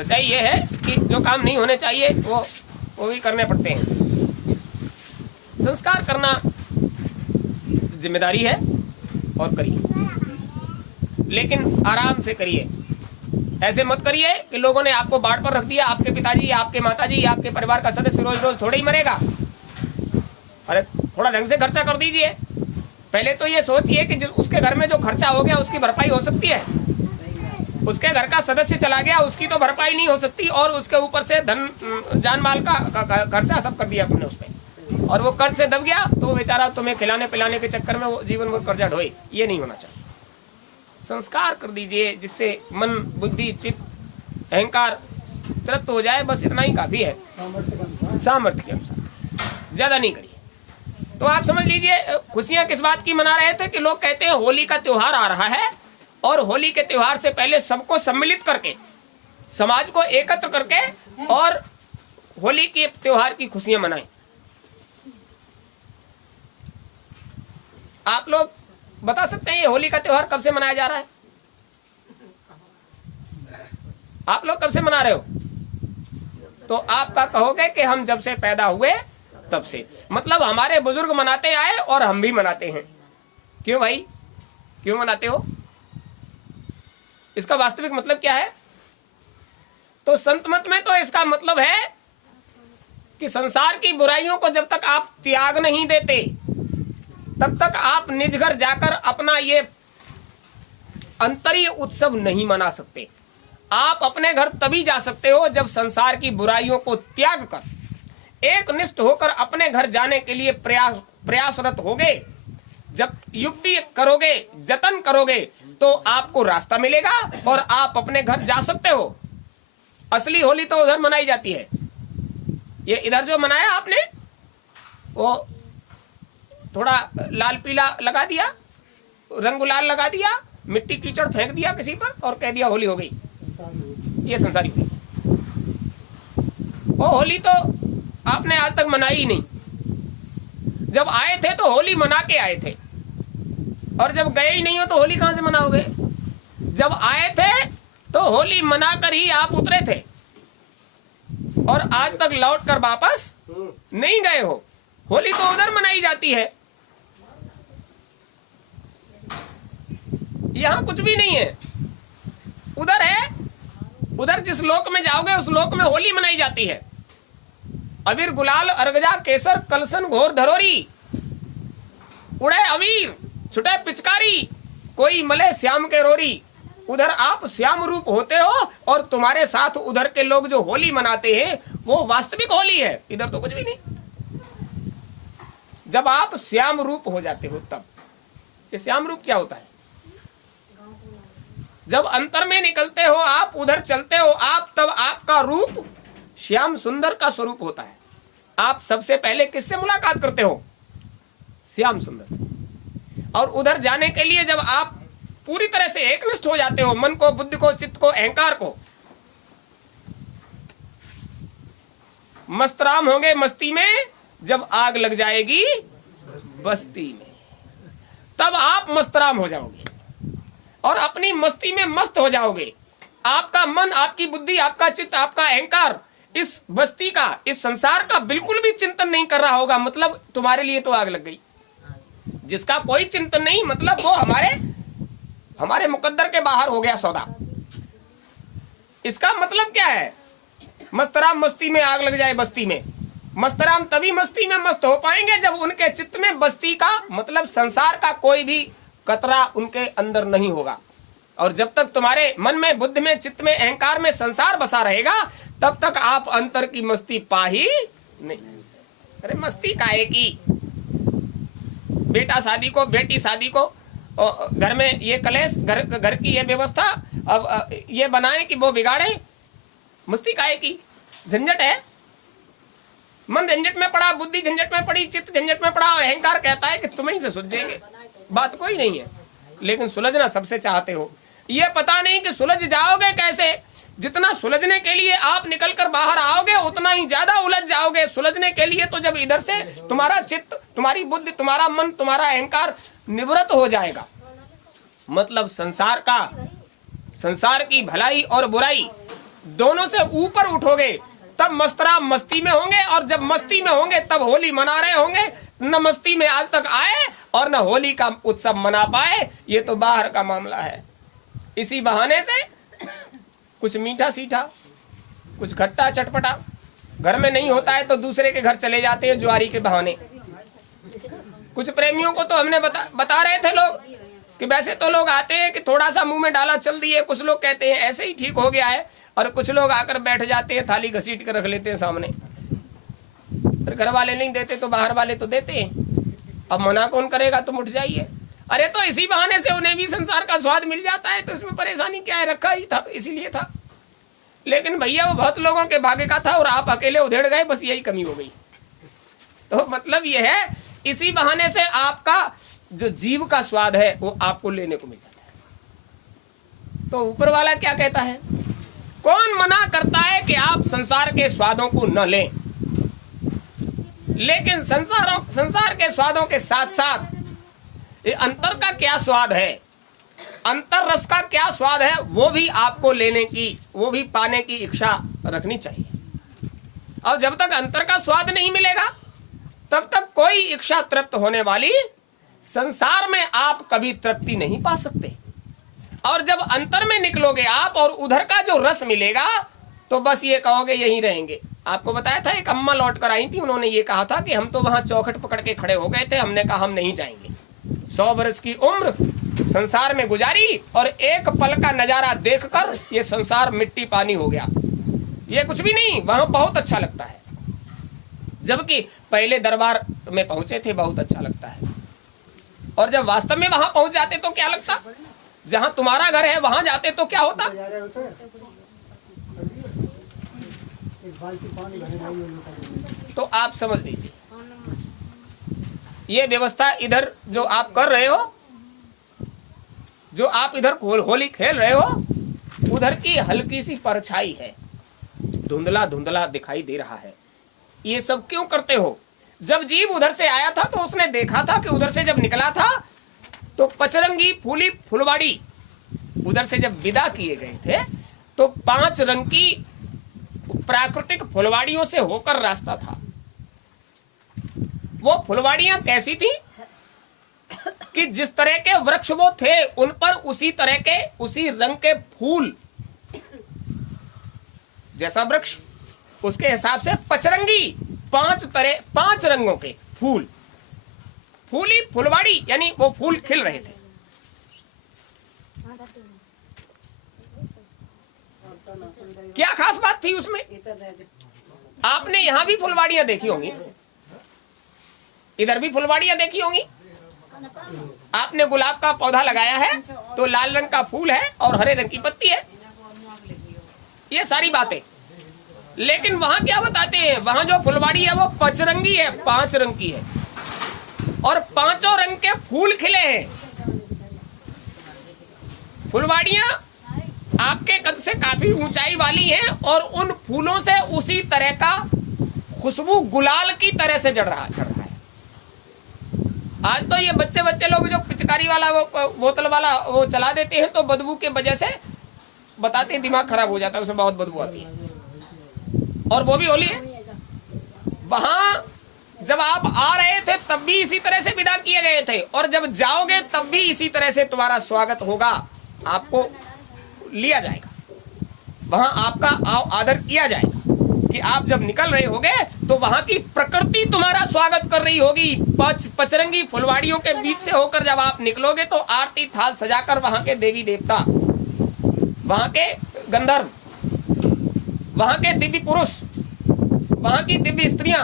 सच्चाई ये है कि जो काम नहीं होने चाहिए वो भी करने पड़ते हैं। संस्कार करना जिम्मेदारी है और करिए, लेकिन आराम से करिए। ऐसे मत करिए कि लोगों ने आपको बाढ़ पर रख दिया, आपके पिताजी या आपके माताजी या आपके परिवार का सदस्य रोज रोज थोड़े ही मरेगा। अरे थोड़ा ढंग से खर्चा कर दीजिए। पहले तो ये सोचिए कि उसके घर में जो खर्चा हो गया उसकी भरपाई हो सकती है। उसके घर का सदस्य चला गया, उसकी तो भरपाई नहीं हो सकती, और उसके ऊपर से धन जान माल का खर्चा सब कर दिया तुमने उस पर, और वो कर्ज से दब गया तो वो बेचारा तुम्हें खिलाने पिलाने के चक्कर में वो जीवन भर कर्जा ढोए। ये नहीं होना चाहिए। संस्कार कर दीजिए जिससे मन बुद्धि चित्त अहंकार तृप्त हो जाए, बस इतना ही काफी है, सामर्थ्य के अनुसार, ज्यादा नहीं करिए। तो आप समझ लीजिए खुशियां किस बात की मना रहे थे कि लोग कहते हैं होली का त्योहार आ रहा है, और होली के त्योहार से पहले सबको सम्मिलित करके, समाज को एकत्र करके और होली के त्योहार की खुशियां मनाएं। आप लोग बता सकते हैं ये होली का त्योहार कब से मनाया जा रहा है? आप लोग कब से मना रहे हो? तो आपका कहोगे कि हम जब से पैदा हुए तब से, मतलब हमारे बुजुर्ग मनाते आए और हम भी मनाते हैं। क्यों भाई, क्यों मनाते हो? इसका वास्तविक मतलब क्या है? तो संत मत में तो इसका मतलब है कि संसार की बुराइयों को जब तक आप त्याग नहीं देते तब तक आप निज घर जाकर अपना ये अंतरीय उत्सव नहीं मना सकते। आप अपने घर तभी जा सकते हो जब संसार की बुराइयों को त्याग कर एक निष्ठ होकर अपने घर जाने के लिए प्रयासरत होगे। जब युक्ति करोगे, जतन करोगे, तो आपको रास्ता मिलेगा और आप अपने घर जा सकते हो। असली होली तो उधर मनाई जाती है। ये इधर जो मनाया आपने वो थोड़ा लाल पीला लगा दिया, रंग गुलाल लगा दिया, मिट्टी कीचड़ फेंक दिया किसी पर और कह दिया होली हो गई। ये संसारी होली। वो होली तो आपने आज तक मनाई ही नहीं। जब आए थे तो होली मना के आए थे, और जब गए ही नहीं हो तो होली कहां से मनाओगे? जब आए थे तो होली मनाकर ही आप उतरे थे, और आज तक लौट कर वापस नहीं गए हो। होली तो उधर मनाई जाती है, यहां कुछ भी नहीं है। उधर है, उधर जिस लोक में जाओगे उस लोक में होली मनाई जाती है। अबीर गुलाल अर्गजा केसर कलसन घोर धरोरी, उड़े अबीर छुटे पिचकारी, कोई मले श्याम के रोरी। उधर आप श्याम रूप होते हो और तुम्हारे साथ उधर के लोग जो होली मनाते हैं वो वास्तविक होली है। इधर तो कुछ भी नहीं। जब आप श्याम रूप हो जाते हो तब। ये श्याम रूप क्या होता है? जब अंतर में निकलते हो आप, उधर चलते हो आप, तब आपका रूप श्याम सुंदर का स्वरूप होता है। आप सबसे पहले किससे मुलाकात करते हो? श्याम सुंदर से। और उधर जाने के लिए जब आप पूरी तरह से एकनिष्ठ हो जाते हो, मन को, बुद्धि को, चित्त को, अहंकार को, मस्तराम होंगे मस्ती में, जब आग लग जाएगी बस्ती में, तब आप मस्तराम हो जाओगे और अपनी मस्ती में मस्त हो जाओगे। आपका मन, आपकी बुद्धि, आपका चित्त, आपका अहंकार इस बस्ती का, इस संसार का बिल्कुल भी चिंतन नहीं कर रहा होगा। मतलब तुम्हारे लिए तो आग लग गई। जिसका कोई चिंतन नहीं, मतलब वो हमारे मुकद्दर के बाहर हो गया सौदा। इसका मतलब क्या है? मस्तराम मस्ती में आग लग जाए बस्ती में। मस्तराम तभी मस्ती में मस्त हो पाएंगे जब उनके चित्त में बस्ती का, मतलब संसार का कोई भी कतरा उनके अंदर नहीं होगा। और जब तक तुम्हारे मन में, बुद्धि में, चित्त में, अहंकार में संसार बसा रहेगा, तब तक आप अंतर की मस्ती पा ही नहीं। अरे मस्ती काहे की? बेटा शादी को, बेटी शादी को, घर में ये कलेश, घर की ये व्यवस्था, अब ये बनाए कि वो बिगाड़े। मस्ती काहे की? झंझट है। मन झंझट में पड़ा, बुद्धि झंझट में पड़ी, चित्त झंझट में पड़ा, और अहंकार कहता है कि तुम ही से सुलझेंगे। बात कोई नहीं है, लेकिन सुलझना सबसे चाहते हो। ये पता नहीं कि सुलझ जाओगे कैसे। जितना सुलझने के लिए आप निकलकर बाहर आओगे उतना ही ज्यादा उलझ जाओगे। सुलझने के लिए तो जब इधर से तुम्हारा चित्त, तुम्हारी बुद्धि, तुम्हारा मन, तुम्हारा अहंकार निवृत्त हो जाएगा, मतलब संसार की भलाई और बुराई दोनों से ऊपर उठोगे तब मस्तरा मस्ती में होंगे, और जब मस्ती में होंगे तब होली मना रहे होंगे। न मस्ती में आज तक आए और न होली का उत्सव मना पाए, ये तो बाहर का मामला है। इसी बहाने से कुछ मीठा सीठा, कुछ खट्टा चटपटा घर में नहीं होता है तो दूसरे के घर चले जाते हैं जुआरी के बहाने। कुछ प्रेमियों को तो हमने बता रहे थे लोग कि वैसे तो लोग आते हैं कि थोड़ा सा मुंह में डाला चल दिए, कुछ लोग कहते हैं ऐसे ही ठीक हो गया है, और कुछ लोग आकर बैठ जाते हैं, थाली घसीट कर रख लेते हैं सामने। फिर घर वाले नहीं देते तो बाहर वाले तो देते हैं, अब मना कौन करेगा, तुम उठ जाइए। अरे तो इसी बहाने से उन्हें भी संसार का स्वाद मिल जाता है, तो इसमें परेशानी क्या है, रखा ही था इसीलिए था। लेकिन भैया वो बहुत लोगों के भाग्य का था और आप अकेले उधेड़ गए, बस यही कमी हो गई। तो मतलब ये है, इसी बहाने से आपका जो जीव का स्वाद है वो आपको लेने को मिल जाता है। तो ऊपर वाला क्या कहता है, कौन मना करता है कि आप संसार के स्वादों को न लें, लेकिन संसार के स्वादों के साथ साथ ये अंतर का क्या स्वाद है, अंतर रस का क्या स्वाद है, वो भी आपको लेने की, वो भी पाने की इच्छा रखनी चाहिए। और जब तक अंतर का स्वाद नहीं मिलेगा तब तक कोई इच्छा तृप्त होने वाली संसार में आप कभी तृप्ति नहीं पा सकते। और जब अंतर में निकलोगे आप और उधर का जो रस मिलेगा तो बस ये कहोगे यहीं रहेंगे। आपको बताया था, एक अम्मा लौट कर आई थी, उन्होंने ये कहा था कि हम तो वहां चौखट पकड़ के खड़े हो गए थे, हमने कहा हम नहीं जाएंगे। 100 वर्ष की उम्र संसार में गुजारी और एक पल का नजारा देखकर ये संसार मिट्टी पानी हो गया, ये कुछ भी नहीं, वहां बहुत अच्छा लगता है। जबकि पहले दरबार में पहुंचे थे, बहुत अच्छा लगता है, और जब वास्तव में वहां पहुंच जाते तो क्या लगता, जहां तुम्हारा घर है वहां जाते तो क्या होता। तो आप समझ लीजिए, ये व्यवस्था इधर जो आप कर रहे हो, जो आप इधर होली खेल रहे हो, उधर की हल्की सी परछाई है, धुंधला धुंधला दिखाई दे रहा है। ये सब क्यों करते हो? जब जीव उधर से आया था तो उसने देखा था कि उधर से जब निकला था तो पचरंगी फूली फुलवाड़ी, उधर से जब विदा किए गए थे तो 5 रंग की प्राकृतिक फुलवाड़ियों से होकर रास्ता था। वो फुलवाड़ियां कैसी थी कि जिस तरह के वृक्ष वो थे उन पर उसी तरह के, उसी रंग के फूल, जैसा वृक्ष उसके हिसाब से पचरंगी 5 रंगों के फूल, फूली फुलवाड़ी, यानी वो फूल खिल रहे थे। क्या खास बात थी उसमें? आपने यहां भी फुलवाड़ियां देखी होंगी, इधर भी फुलवाड़ियां देखी होंगी। आपने गुलाब का पौधा लगाया है तो लाल रंग का फूल है और हरे रंग की पत्ती है, ये सारी बातें। लेकिन वहां क्या बताते हैं, वहां जो फुलवाड़ी है वो पचरंगी है, 5 रंग की है, और 5 रंग के फूल खिले हैं। फुलवाड़ियां आपके कद से काफी ऊंचाई वाली हैं और उन फूलों से उसी तरह का खुशबू गुलाल की तरह से चढ़ रहा है। आज तो ये बच्चे लोग जो पिचकारी वाला वो बोतल वाला वो चला देते हैं तो बदबू के वजह से बताते हैं दिमाग खराब हो जाता है, उसमें बहुत बदबू आती है। और वो भी होली है, वहां जब आप आ रहे थे तब भी इसी तरह से विदा किए गए थे, और जब जाओगे तब भी इसी तरह से तुम्हारा स्वागत होगा, आपको लिया जाएगा, वहां आपका आदर किया जाएगा कि आप जब निकल रहे होगे तो वहां की प्रकृति तुम्हारा स्वागत कर रही होगी। पचरंगी फुलवाड़ियों के बीच से होकर जब आप निकलोगे तो आरती थाल सजाकर वहां के देवी देवता, वहां के गंधर्व, वहां के दिव्य पुरुष, वहां की दिव्य स्त्रियां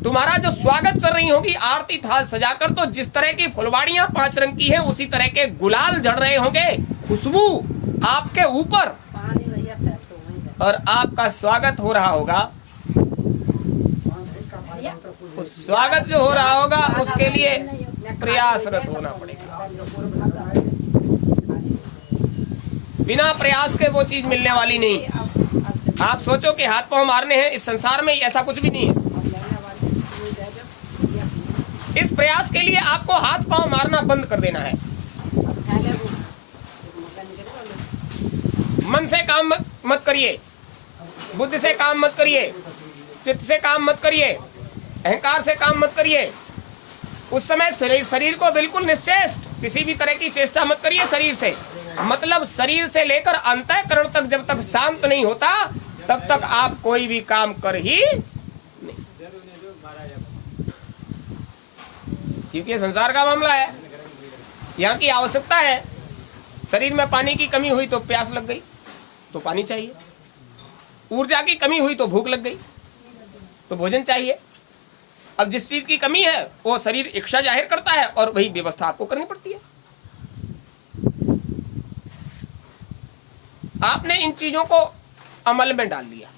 तुम्हारा जो स्वागत कर रही होगी आरती थाल सजाकर। तो जिस तरह की फुलवाड़ियां 5 रंग की है उसी तरह के गुलाल झड़ रहे होंगे, खुशबू आपके ऊपर, और आपका स्वागत हो रहा होगा। स्वागत जो हो रहा होगा उसके लिए प्रयासरत होना पड़ेगा, बिना प्रयास के वो चीज मिलने वाली नहीं। आप सोचो कि हाथ पांव मारने हैं, इस संसार में ऐसा कुछ भी नहीं है। इस प्रयास के लिए आपको हाथ पांव मारना बंद कर देना है। मन से काम मत करिए, बुद्धि से काम मत करिए, चित्त से काम मत करिए, अहंकार से काम मत करिए। उस समय शरीर को बिल्कुल निश्चेष्ट, किसी भी तरह की चेष्टा मत करिए शरीर से। मतलब शरीर से लेकर अंतःकरण तक जब तक शांत नहीं होता तब तक आप कोई भी काम कर ही नहीं सकते, क्योंकि संसार का मामला है। यहाँ की आवश्यकता है। शरीर में पानी की कमी हुई तो प्यास लग गई तो पानी चाहिए, ऊर्जा की कमी हुई तो भूख लग गई तो भोजन चाहिए। अब जिस चीज की कमी है वो शरीर इच्छा जाहिर करता है और वही व्यवस्था आपको करनी पड़ती है। आपने इन चीजों को अमल में डाल लिया,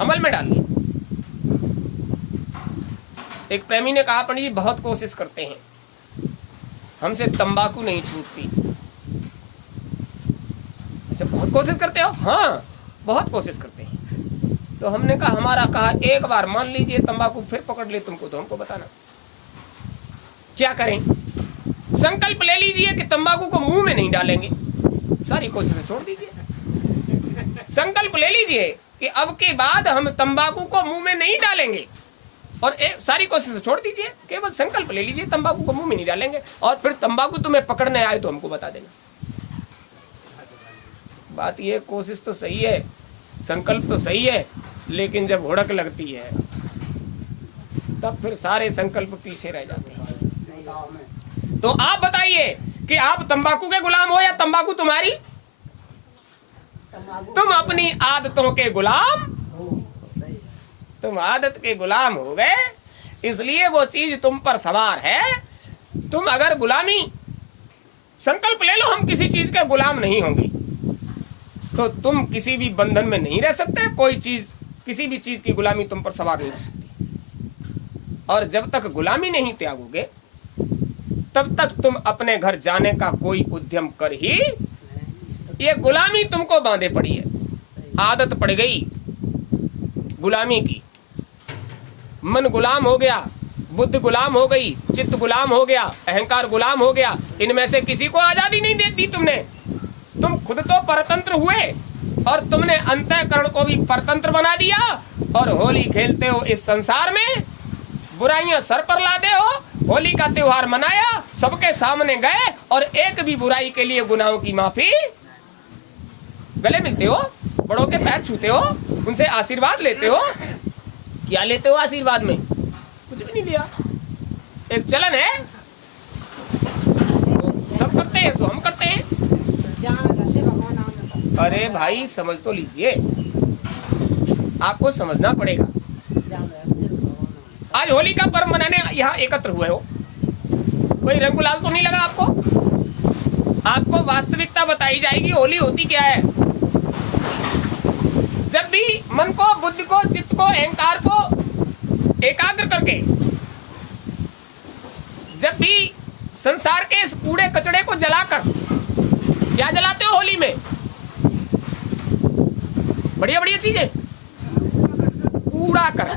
अमल में डाल लिया। एक प्रेमी ने कहा, पंडित जी बहुत कोशिश करते हैं, हमसे तंबाकू नहीं छूटती। अच्छा, बहुत कोशिश करते हो? हाँ, बहुत कोशिश करते हैं। तो हमने कहा, हमारा कहा एक बार मान लीजिए तंबाकू फिर पकड़ ले तुमको, तो हमको बताना क्या करें। संकल्प ले लीजिए कि तंबाकू को मुंह में नहीं डालेंगे, सारी कोशिशें छोड़ दीजिए। संकल्प ले लीजिए कि अब के बाद हम तंबाकू को मुंह में नहीं डालेंगे और सारी कोशिशें छोड़ दीजिए। केवल संकल्प ले लीजिए तंबाकू को मुंह में नहीं डालेंगे, और फिर तंबाकू तुम्हें पकड़ने आए तो हमको बता देना। बात ये, कोशिश तो सही है, संकल्प तो सही है, लेकिन जब हुड़क लगती है तब फिर सारे संकल्प पीछे रह जाते हैं। तो आप बताइए कि आप तंबाकू के गुलाम हो या तंबाकू तुम्हारी? तुम अपनी आदतों के गुलाम, तुम आदत के गुलाम हो गए, इसलिए वो चीज तुम पर सवार है। तुम अगर गुलामी, संकल्प ले लो हम किसी चीज के गुलाम नहीं होंगे, तो तुम किसी भी बंधन में नहीं रह सकते। कोई चीज, किसी भी चीज की गुलामी तुम पर सवार नहीं हो सकती। और जब तक गुलामी नहीं त्यागोगे तब तक तुम अपने घर जाने का कोई उद्यम कर ही, ये गुलामी तुमको बांधे पड़ी है, आदत पड़ गई गुलामी की। मन गुलाम हो गया, बुद्ध गुलाम हो गई, चित्त गुलाम हो गया, अहंकार गुलाम हो गया। इनमें से किसी को आजादी नहीं दे दी तुमने। तुम खुद तो परतंत्र हुए और तुमने अंतःकरण को भी परतंत्र बना दिया, और होली खेलते हो इस संसार में, बुराइयां सर पर लादे हो। होली का त्योहार मनाया, सबके सामने गए और एक भी बुराई के लिए गुनाहों की माफी, गले मिलते हो, बड़ों के पैर छूते हो, उनसे आशीर्वाद लेते हो। क्या लेते हो आशीर्वाद में? कुछ भी नहीं लिया। एक चलन है, सब करते हैं तो हम करते हैं। अरे भाई समझ तो लीजिए, आपको समझना पड़ेगा। आज होली का पर्व मनाने यहाँ एकत्र हुए हो, कोई रंग गुलाल तो नहीं लगा आपको? आपको वास्तविकता बताई जाएगी होली होती क्या है। जब भी मन को, बुद्धि को, चित्त को, अहंकार को एकाग्र करके, जब भी संसार के इस कूड़े कचड़े को जलाकर, क्या जलाते हो होली में? बढ़िया बढ़िया चीजें, कूड़ा कर,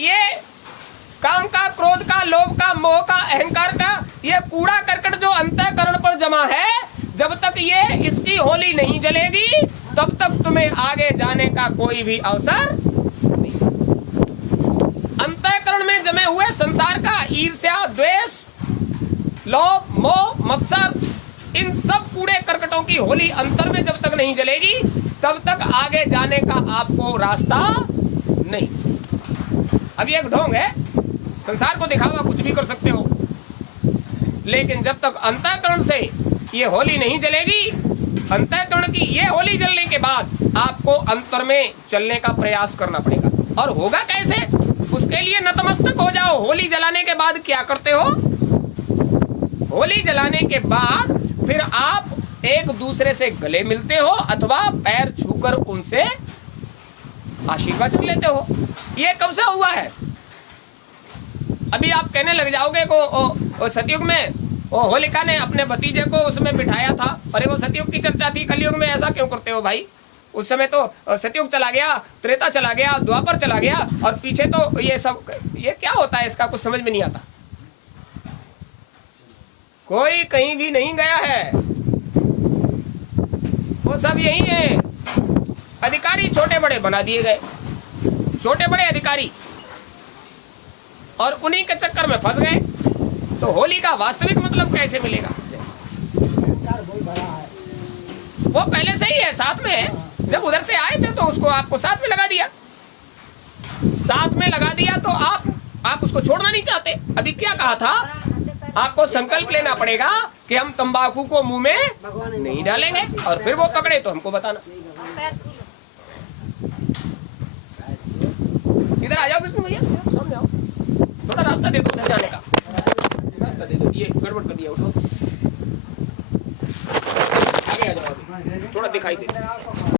ये काम का, क्रोध का, लोभ का, मोह का, अहंकार का, ये कूड़ा करकट जो अंतःकरण पर जमा है, जब तक ये इसकी होली नहीं जलेगी तब तक तुम्हें आगे जाने का कोई भी अवसर नहीं। अंतःकरण में जमे हुए संसार का ईर्ष्या, द्वेष, लोभ, मोह, मत्सर, इन सब कूड़े करकटों की होली अंतर में जब तक नहीं जलेगी तब तक आगे जाने का आपको रास्ता नहीं। अब ये एक ढोंग है, संसार को दिखावा कुछ भी कर सकते हो, लेकिन जब तक अंतःकरण से ये होली नहीं जलेगी, अंतःकरण की ये होली जलने के बाद आपको अंतर में चलने का प्रयास करना पड़ेगा। और होगा कैसे? उसके लिए नतमस्तक हो जाओ। होली जलाने के बाद क्या करते हो? होली जलाने के बाद फिर आप एक दूसरे से गले मिलते हो अथवा पैर छूकर उनसे आशीर्वाद लेते हो। ये कब से हुआ है? अभी आप कहने लग जाओगे को सतयुग में वो होलिका ने अपने भतीजे को उसमें बिठाया था। अरे वो सतयुग की चर्चा थी, कलयुग में ऐसा क्यों करते हो भाई? उस समय तो सतयुग चला गया, त्रेता चला गया, द्वापर चला गया, और पीछे तो ये सब, ये क्या होता है इसका कुछ समझ में नहीं आता। कोई कहीं भी नहीं गया है, वो सब यही है, अधिकारी छोटे बड़े बना दिए गए, छोटे बड़े अधिकारी, और उन्हीं के चक्कर में फंस गए। तो होली का वास्तविक मतलब कैसे मिलेगा? वो पहले से ही है, साथ में है। जब उधर से आए थे तो उसको आपको साथ में लगा दिया, साथ में लगा दिया, तो आप उसको छोड़ना नहीं चाहते। अभी क्या कहा था, आपको संकल्प लेना पड़ेगा कि हम तंबाकू को मुंह में नहीं डालेंगे, और फिर वो पकड़े तो हमको बताना। इधर आ जाओ विष्णु भैया, सामने आओ, थोड़ा रास्ता दे दो उधर जाने का, रास्ता दे दो। ये गड़बड़ कर दिया, उठो आगे आ जाओ, थोड़ा दिखाई दे।